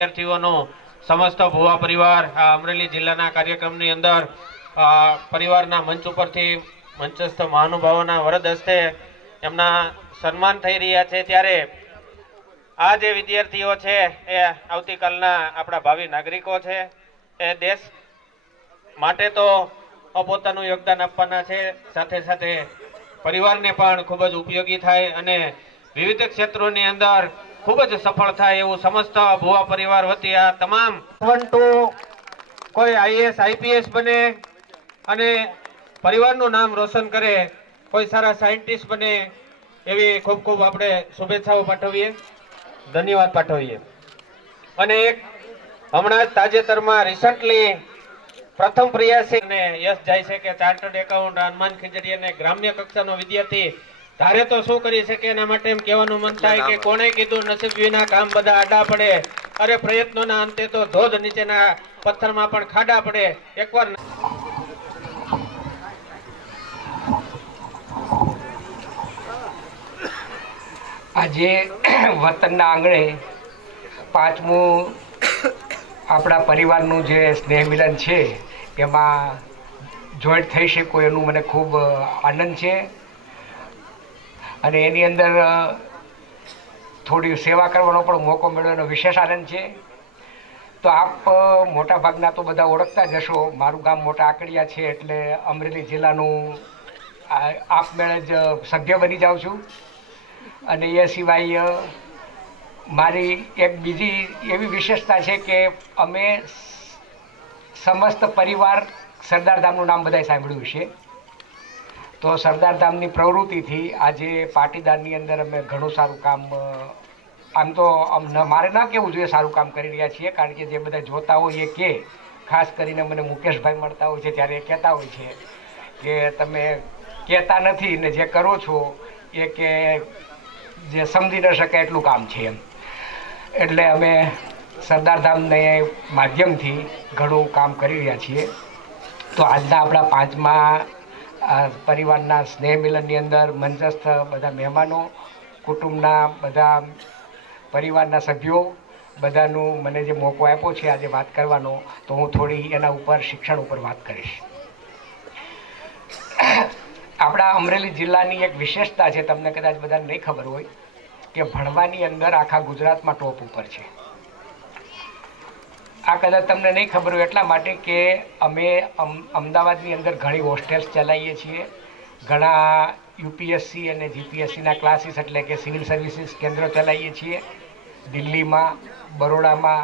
વિદ્યાર્થીઓનો સમસ્ત ભુવા પરિવાર આ અમરેલી જિલ્લાના કાર્યક્રમની અંદર પરિવારના મંચ ઉપરથી મંચસ્થ મહાનુભાવોના વરદ હસ્તે એમના સન્માન થઈ રહ્યા છે। ત્યારે આ જે વિદ્યાર્થીઓ છે એ આવતીકાલના આપણા ભાવિ નાગરિકો છે। એ દેશ માટે તો પોતાનું યોગદાન આપવાના છે, સાથે સાથે પરિવારને પણ ખૂબ જ ઉપયોગી થાય અને વિવિધ ક્ષેત્રોની અંદર ખૂબ જ સફળ થાય એવું સમસ્ત ભુવા પરિવાર વતી આ તમામ કોઈ આઈએએસ આઈપીએસ બને અને પરિવારનું નામ રોશન કરે, કોઈ સારા સાયન્ટિસ્ટ બને એવી ખૂબ ખૂબ આપણે શુભેચ્છાઓ પાઠવીએ, ધન્યવાદ પાઠવીએ। અને એક હમણાં જ તાજેતરમાં રિસન્ટલી પ્રથમ પ્રયાસી ને યશ જાય છે કે ચાર્ટર્ડ એકાઉન્ટ હનુમાન ખીજડી અને ગ્રામ્ય કક્ષાનો વિદ્યાર્થી ધારે તો શું કરી શકે, એના માટે એમ કહેવાનું મન થાય કે કોણે કીધું નસીબ વિના કામ બધા આડા પડે, અરે પ્રયત્નોના અંતે તો ધોધ નીચેના પથ્થરમાં પણ ખાડા પડે। એકવાર આજે વતનના આંગણે પાંચમું આપણા પરિવારનું જે સ્નેહ મિલન છે એમાં જોઈન્ટ થઈ શકું એનું મને ખૂબ આનંદ છે અને એની અંદર થોડી સેવા કરવાનો પણ મોકો મળ્યો એનો વિશેષ આનંદ છે। તો આપ મોટાભાગના તો બધા ઓળખતા જ હશો, મારું ગામ મોટા આકડિયા છે એટલે અમરેલી જિલ્લાનું આપમેળે જ સભ્ય બની જાઉં છું। અને એ સિવાય મારી એક બીજી એવી વિશેષતા છે કે અમે સમસ્ત પરિવાર સરદારધામનું નામ બધાએ સાંભળ્યું છે। તો સરદારધામની પ્રવૃત્તિથી આજે પાટીદારની અંદર અમે ઘણું સારું કામ, આમ તો મારે ના કહેવું જોઈએ સારું કામ કરી રહ્યા છીએ, કારણ કે જે બધા જોતા હોય એ કહે, ખાસ કરીને મને મુકેશભાઈ મળતા હોય છે ત્યારે એ કહેતા હોય છે કે તમે કહેતા નથી ને જે કરો છો એ કે જે સમજી ન શકાય એટલું કામ છે એમ। એટલે અમે સરદારધામને માધ્યમથી ઘણું કામ કરી રહ્યા છીએ। તો આજના આપણા પાંચમા પરિવારના સ્નેહ મિલનની અંદર મંચસ્થ બધા મહેમાનો, કુટુંબના બધા પરિવારના સભ્યો બધાનું મને જે મોકો આપ્યો છે આજે વાત કરવાનો, તો હું થોડી એના ઉપર શિક્ષણ ઉપર વાત કરીશ। આપણા અમરેલી જિલ્લાની એક વિશેષતા છે, તમને કદાચ બધાને નહીં ખબર હોય, કે ભણવાની અંદર આખા ગુજરાતમાં ટોપ ઉપર છે। આ કદાચ તમને નહીં ખબર હોય એટલા માટે કે અમે અમદાવાદની અંદર ઘણી હોસ્ટેલ્સ ચલાવીએ છીએ, ઘણા યુપીએસસી અને જીપીએસસીના ક્લાસીસ એટલે કે સિવિલ સર્વિસીસ કેન્દ્રો ચલાવીએ છીએ, દિલ્હીમાં, બરોડામાં,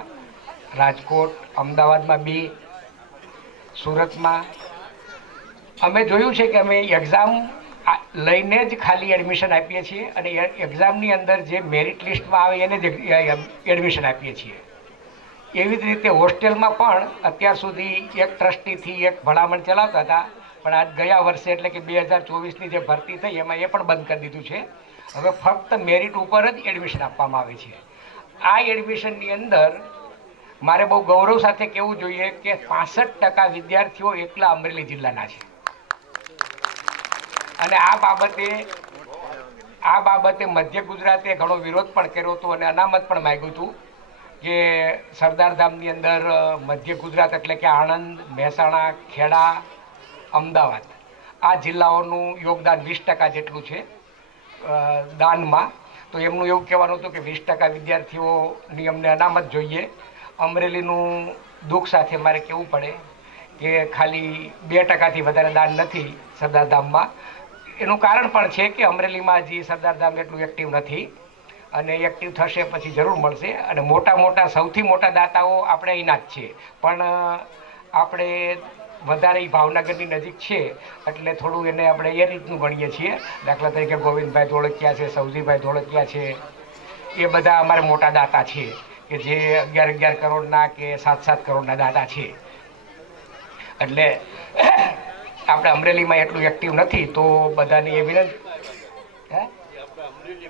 રાજકોટ, અમદાવાદમાં બી, સુરતમાં। અમે જોયું છે કે અમે એક્ઝામ લઈને જ ખાલી એડમિશન આપીએ છીએ અને એક્ઝામની અંદર જે મેરિટ લિસ્ટમાં આવે એને જ એડમિશન આપીએ છીએ। એવી જ રીતે હોસ્ટેલમાં પણ અત્યાર સુધી એક ટ્રસ્ટીથી એક ભલામણ ચલાવતા હતા, પણ આજ ગયા વર્ષે એટલે કે 2024ની જે ભરતી થઈ એમાં એ પણ બંધ કરી દીધું છે। હવે ફક્ત મેરિટ ઉપર જ એડમિશન આપવામાં આવે છે। આ એડમિશનની અંદર મારે બહુ ગૌરવ સાથે કહેવું જોઈએ કે 65% વિદ્યાર્થીઓ એકલા અમરેલી જિલ્લાના છે। અને આ બાબતે મધ્ય ગુજરાતે ઘણો વિરોધ પણ કર્યો હતો અને અનામત પણ માગ્યું હતું કે સરદારધામની અંદર મધ્ય ગુજરાત એટલે કે આણંદ, મહેસાણા, ખેડા, અમદાવાદ આ જિલ્લાઓનું યોગદાન 20% જેટલું છે દાનમાં। તો એમનું એવું કહેવાનું હતું કે 20% વિદ્યાર્થીઓની અમને અનામત જોઈએ। અમરેલીનું દુઃખ સાથે મારે કહેવું પડે કે ખાલી 2%થી વધારે દાન નથી સરદારધામમાં। એનું કારણ પણ છે કે અમરેલીમાં હજી સરદારધામ એટલું એક્ટિવ નથી અને એક્ટિવ થશે પછી જરૂર મળશે। અને મોટા સૌથી મોટા દાતાઓ આપણે અહીંના જ છે, પણ આપણે વધારે ભાવનગરની નજીક છે એટલે થોડું એને આપણે એ રીતનું ગણીએ છીએ। દાખલા તરીકે ગોવિંદભાઈ ધોળકિયા છે, સૌજીભાઈ ધોળકિયા છે, એ બધા અમારે મોટા દાતા છે કે જે 11 કરોડના કે 7 કરોડના દાતા છે। એટલે આપણે અમરેલીમાં એટલું એક્ટિવ નથી, તો બધાની એ વિનંતી।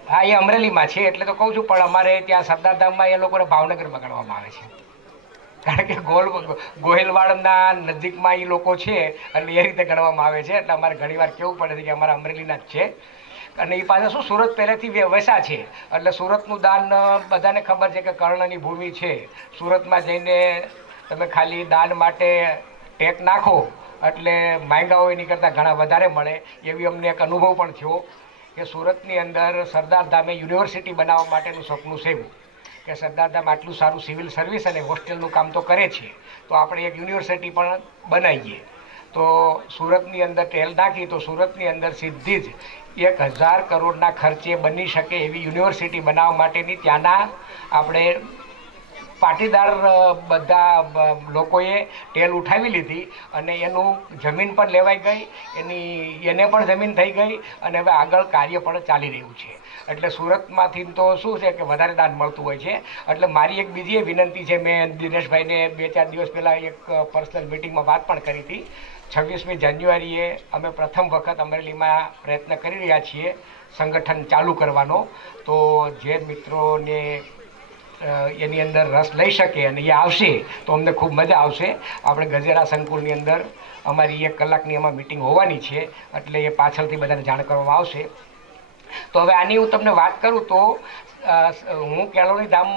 હા, એ અમરેલીમાં છે એટલે તો કહું છું, પણ અમારે ત્યાં સરદારધામમાં એ લોકોને ભાવનગરમાં ગણવામાં આવે છે, કારણ કે ગોહિલવાડના નજીકમાં એ લોકો છે એટલે એ રીતે ગણવામાં આવે છે। એટલે અમારે ઘણી વાર કહેવું પડે છે કે અમારા અમરેલીના જ છે, અને એ પાછા શું સુરત પહેલેથી વસા છે એટલે સુરતનું દાન બધાને ખબર છે કે કર્ણની ભૂમિ છે. સુરતમાં જઈને તમે ખાલી દાન માટે ટેક નાખો એટલે માંગ્યા હોય એની કરતાં ઘણા વધારે મળે. એવી અમને એક અનુભવ પણ થયો કે સુરતની અંદર સરદાર ધામે યુનિવર્સિટી બનાવવા માટેનું સપનું છે કે સરદાર ધામ આટલું સારું સિવિલ સર્વિસ અને હોસ્ટેલનું કામ તો કરે છે, તો આપણે એક યુનિવર્સિટી પણ બનાવીએ. તો સુરતની અંદર ટેલ નાખી તો સુરતની અંદર સીધી જ 1000 કરોડના ખર્ચે બની શકે એવી યુનિવર્સિટી બનાવવા માટેની ત્યાંના આપણે પાટીદાર બધા લોકોએ ટેલ ઉઠાવી લીધી અને એનું જમીન પણ લેવાઈ ગઈ, એને પણ જમીન થઈ ગઈ અને હવે આગળ કાર્ય પણ ચાલી રહ્યું છે. એટલે સુરતમાંથી તો શું છે કે વધારે દાન મળતું હોય છે. એટલે મારી એક બીજી વિનંતી છે, મેં દિનેશભાઈને 2-4 દિવસ પહેલાં એક પર્સનલ મિટિંગમાં વાત પણ કરી હતી. 26મી જાન્યુઆરીએ અમે પ્રથમ વખત અમરેલીમાં પ્રયત્ન કરી રહ્યા છીએ સંગઠન ચાલુ કરવાનો. તો જે મિત્રોને એની અંદર રસ લઈ શકે અને એ આવશે તો અમને ખૂબ મજા આવશે. આપણે ગજેરા સંકુલની અંદર અમારી 1 કલાકની એમાં મિટિંગ હોવાની છે, એટલે એ પાછળથી બધાને જાણ કરવામાં આવશે. તો હવે આની હું તમને વાત કરું તો હું કેળવણી ધામ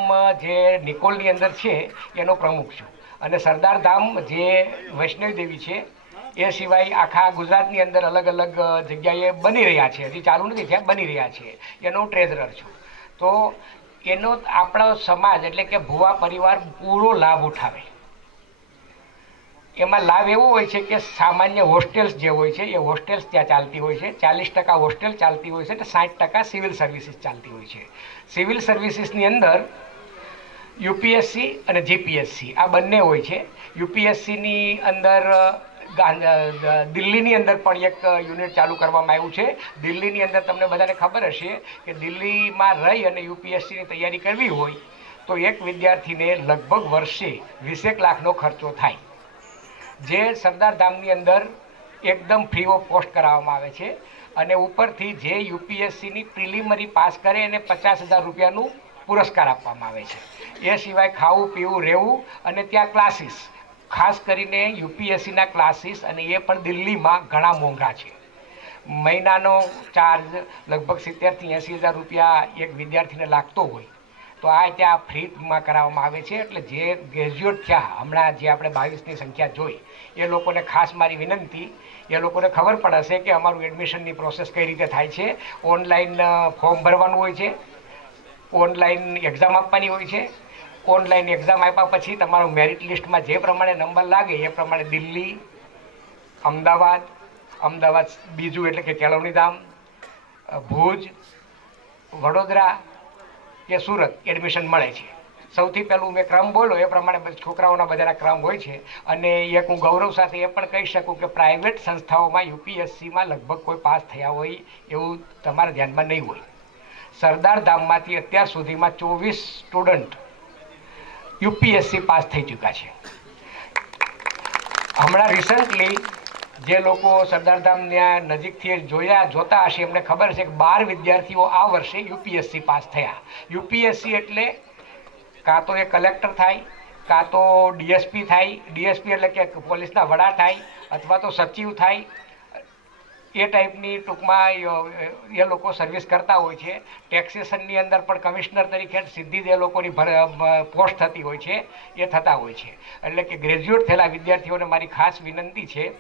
જે નિકોલની અંદર છે એનો પ્રમુખ છું અને સરદાર ધામ જે વૈષ્ણવ દેવી છે એ સિવાય આખા ગુજરાતની અંદર અલગ અલગ જગ્યાએ બની રહ્યા છે, હજી ચાલુ નથી થયા, બની રહ્યા છે, એનો ટ્રેઝરર છું. તો એનો આપણો સમાજ એટલે કે ભુવા પરિવાર પૂરો લાભ ઉઠાવે. એમાં લાભ એવો હોય છે કે સામાન્ય હોસ્ટેલ્સ જે હોય છે એ હોસ્ટેલ્સ ત્યાં ચાલતી હોય છે. 40% હોસ્ટેલ ચાલતી હોય છે અને 60% સિવિલ સર્વિસીસ ચાલતી હોય છે. સિવિલ સર્વિસીસની અંદર યુપીએસસી અને જીપીએસસી આ બંને હોય છે. યુપીએસસીની અંદર દિલ્હીની અંદર પણ એક યુનિટ ચાલુ કરવામાં આવ્યું છે. દિલ્હીની અંદર તમને બધાને ખબર હશે કે દિલ્હીમાં રહી અને યુપીએસસીની તૈયારી કરવી હોય તો એક વિદ્યાર્થીને લગભગ વર્ષે 20 લાખનો ખર્ચો થાય, જે સરદાર ધામની અંદર એકદમ ફ્રી ઓફ કોસ્ટ કરાવવામાં આવે છે. અને ઉપરથી જે યુપીએસસીની પ્રિલિમરી પાસ કરે એને 50,000 રૂપિયાનું પુરસ્કાર આપવામાં આવે છે. એ સિવાય ખાવું પીવું રહેવું અને ત્યાં ક્લાસીસ, ખાસ કરીને યુપીએસસીના ક્લાસીસ, અને એ પણ દિલ્હીમાં ઘણા મોંઘા છે. મહિનાનો ચાર્જ લગભગ 70,000 થી 80,000 રૂપિયા એક વિદ્યાર્થીને લાગતો હોય, તો આ ત્યાં ફ્રીમાં કરાવવામાં આવે છે. એટલે જે ગ્રેજ્યુએટ થયા હમણાં જે આપણે 22ની સંખ્યા જોઈ એ લોકોને ખાસ મારી વિનંતી, એ લોકોને ખબર પણ હશે કે અમારું એડમિશનની પ્રોસેસ કઈ રીતે થાય છે. ઓનલાઈન ફોર્મ ભરવાનું હોય છે, ઓનલાઈન એક્ઝામ આપવાની હોય છે. ઓનલાઈન એક્ઝામ આપ્યા પછી તમારું મેરિટ લિસ્ટમાં જે પ્રમાણે નંબર લાગે એ પ્રમાણે દિલ્હી, અમદાવાદ બીજું એટલે કે કેળવણી ધામ, ભુજ, વડોદરા કે સુરત એડમિશન મળે છે. સૌથી પહેલું મેં ક્રમ બોલ્યો એ પ્રમાણે છોકરાઓના બધાના ક્રમ હોય છે. અને એક હું ગૌરવ સાથે એ પણ કહી શકું કે પ્રાઇવેટ સંસ્થાઓમાં યુપીએસસીમાં લગભગ કોઈ પાસ થયા હોય એવું તમારા ધ્યાનમાં નહીં હોય. સરદાર ધામમાંથી અત્યાર સુધીમાં 24 સ્ટુડન્ટ યુપીએસસી પાસ થઈ ચૂક્યા છે. હમણાં રિસન્ટલી જે લોકો સરદાર ધામના નજીકથી જોતા હશે એમને ખબર છે કે 12 વિદ્યાર્થીઓ આ વર્ષે યુપીએસસી પાસ થયા. યુપીએસસી એટલે કાં તો એ કલેક્ટર થાય, કાં તો ડીએસપી થાય. ડીએસપી એટલે કે પોલીસના વડા થાય, અથવા તો સચિવ થાય. એ ટાઈપની ટૂંકમાં એ લોકો સર્વિસ કરતા હોય છે. ટેક્સેશનની અંદર પણ કમિશનર તરીકે સીધી જ એ લોકોની પોસ્ટ થતી હોય છે, એ થતા હોય છે. એટલે કે ગ્રેજ્યુએટ થયેલા વિદ્યાર્થીઓને મારી ખાસ વિનંતી છે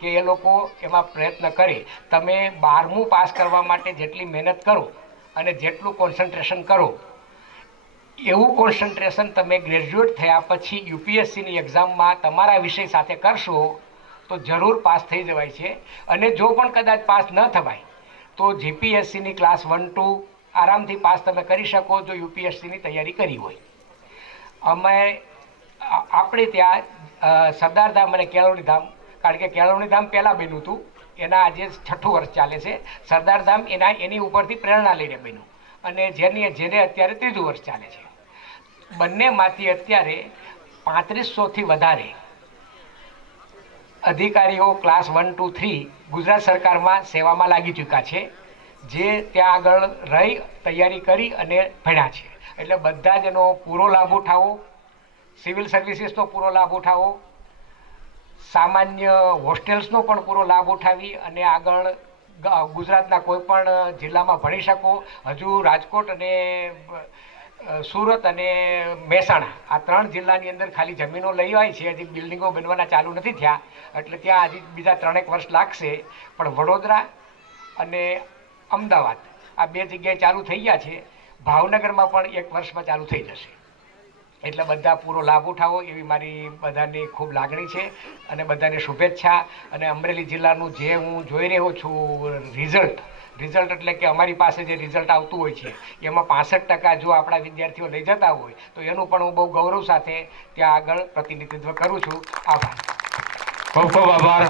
કે એ લોકો એમાં પ્રયત્ન કરે. તમે 12મું પાસ કરવા માટે જેટલી મહેનત કરો અને જેટલું કોન્સન્ટ્રેશન કરો એવું કોન્સન્ટ્રેશન તમે ગ્રેજ્યુએટ થયા પછી યુપીએસસીની એક્ઝામમાં તમારા વિષય સાથે કરશો તો જરૂર પાસ થઈ જવાય છે. અને જો પણ કદાચ પાસ ન થવાય તો જીપીએસસીની ક્લાસ 1-2 આરામથી પાસ તમે કરી શકો જો યુપીએસસીની તૈયારી કરી હોય. આપણે ત્યાં સરદાર ધામ અને કેળવણી ધામ, કારણ કે કેળવણી ધામ પહેલાં બન્યું હતું, એના આજે 6ઠું વર્ષ ચાલે છે. સરદાર ધામ એની ઉપરથી પ્રેરણા લઈને બન્યું અને જેને અત્યારે 3જું વર્ષ ચાલે છે. બંનેમાંથી અત્યારે 3500થી વધારે અધિકારીઓ ક્લાસ 1, 2, 3 ગુજરાત સરકારમાં સેવામાં લાગી ચૂક્યા છે, જે ત્યાં આગળ રહી તૈયારી કરી અને ભણ્યા છે. એટલે બધા જ એનો પૂરો લાભ ઉઠાવો, સિવિલ સર્વિસીસનો પૂરો લાભ ઉઠાવો, સામાન્ય હોસ્ટેલ્સનો પણ પૂરો લાભ ઉઠાવી અને આગળ ગુજરાતના કોઈ પણ જિલ્લામાં ભણી શકો. હજુ રાજકોટ અને સુરત અને મહેસાણા આ 3 જિલ્લાની અંદર ખાલી જમીનો લઈ આવી છે. હજી બિલ્ડિંગો બનવાના ચાલુ નથી થયા, એટલે ત્યાં હજી બીજા 3 વર્ષ લાગશે. પણ વડોદરા અને અમદાવાદ આ 2 જગ્યાએ ચાલુ થઈ ગયા છે. ભાવનગરમાં પણ 1 વર્ષમાં ચાલુ થઈ જશે. એટલે બધા પૂરો લાભ ઉઠાવો એવી મારી બધાની ખૂબ લાગણી છે અને બધાને શુભેચ્છા. અને અમરેલી જિલ્લાનું જે હું જોઈ રહ્યો છું રિઝલ્ટ એટલે કે અમારી પાસે જે રિઝલ્ટ આવતું હોય છે એમાં 65% જો આપણા વિદ્યાર્થીઓ લઈ જતા હોય તો એનું પણ હું બહુ ગૌરવ સાથે ત્યાં આગળ પ્રતિનિધિત્વ કરું છું. આભાર. ખૂબ ખૂબ આભાર.